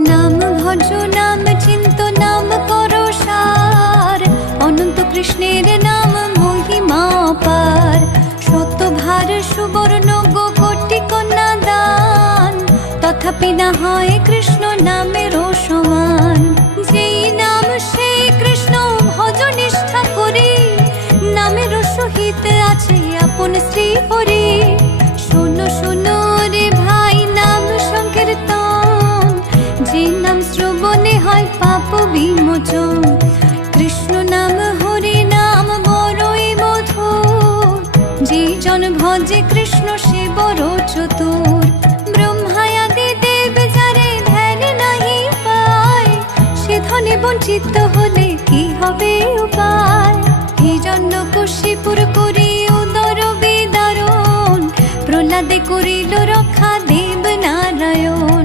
নাম ভজ নাম চিন্ত নাম করো সার, অনন্ত কৃষ্ণের নাম মহিমা পার। শতভার সুবর্ণ গো কোটি কন্যা দান, তথাপি না হয় কৃষ্ণ নামেরও সমান। যেই নাম সেই কৃষ্ণ ভজ নিষ্ঠা করি, নামের সহিত আছে আপন শ্রী হরি। শোনো শোনো রে ভাই নাম সংকীর্তন, যে নাম শ্রবণে হয় পাপ বিমোচন। কৃষ্ণ নাম হরি নাম বড়ই মধুর, যে জন ভজে কৃষ্ণ সে বড় চতুর। ব্রহ্মায়াদি দেব যারে ধ্যান নাহি পায়, সে ধনে বঞ্চিত হলে কি হবে উপায়। হিরণ্যকশিপুর করি উদর বিদারণ, প্রহ্লাদে করিল রক্ষা দেব নারায়ণ।